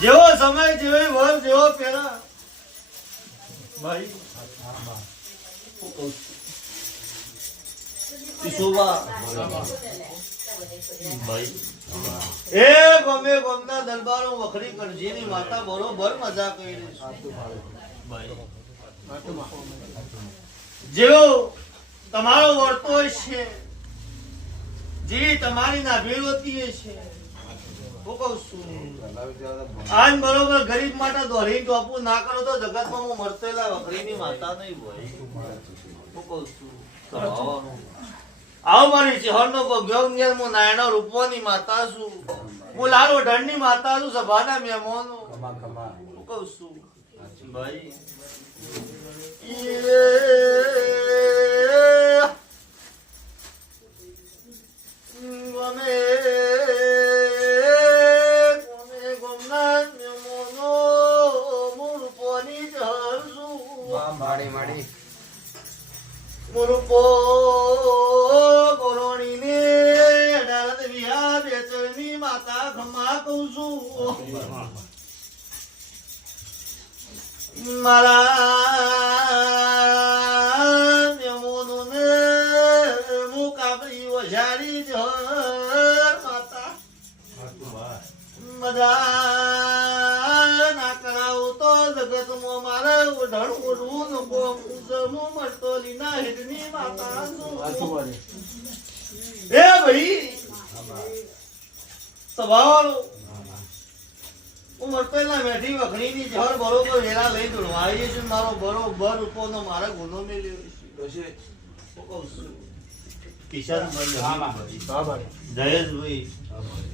જેવો સમય જેવી વર જેવો પેલા ભાઈ શોભા ભાઈ એ ગમે ગમના દરબારો વખરી કરજીની માતા બરોબર મજા કરી રહી છે ભાઈ જેવો તમારો વર્તો છે જે તમારી નાભી હોતી છે હું કહું છું આજ બરોબર ગરીબ માટે દોરી ટોપું ના કરો તો જગતમાં હું મરતેલા વખરીની માતા નહીં હોય હું કહું છું આવો મારી ચહેરનો ભોગ્યો હું નાયણો રૂપવાની માતા છું હું લાલ ઓઢણની માતા છું સભાના મહેમાનો હું કહું છું ભાઈ મુરુપો ગોરોણીને અડારદ વિહા બેચરની માતા ખમા કહું છું મારા યમોનોને હું કાપરી વજારી જર માતા મજા ના કરાવું તો જગતમાં મારે ઓઢણ ઓઢવું नको હું મરતો લીના હેડની માતા છું એ ભાઈ સવાલ હું મરતેલા મેઠી વખણીની જળ બરોબર વેલા લઈ દોડવાઈ છે મારો બરોબર ઉપરનો મારા ગુનો મેલ્યો છે કિશનભાઈ જયેશભાઈ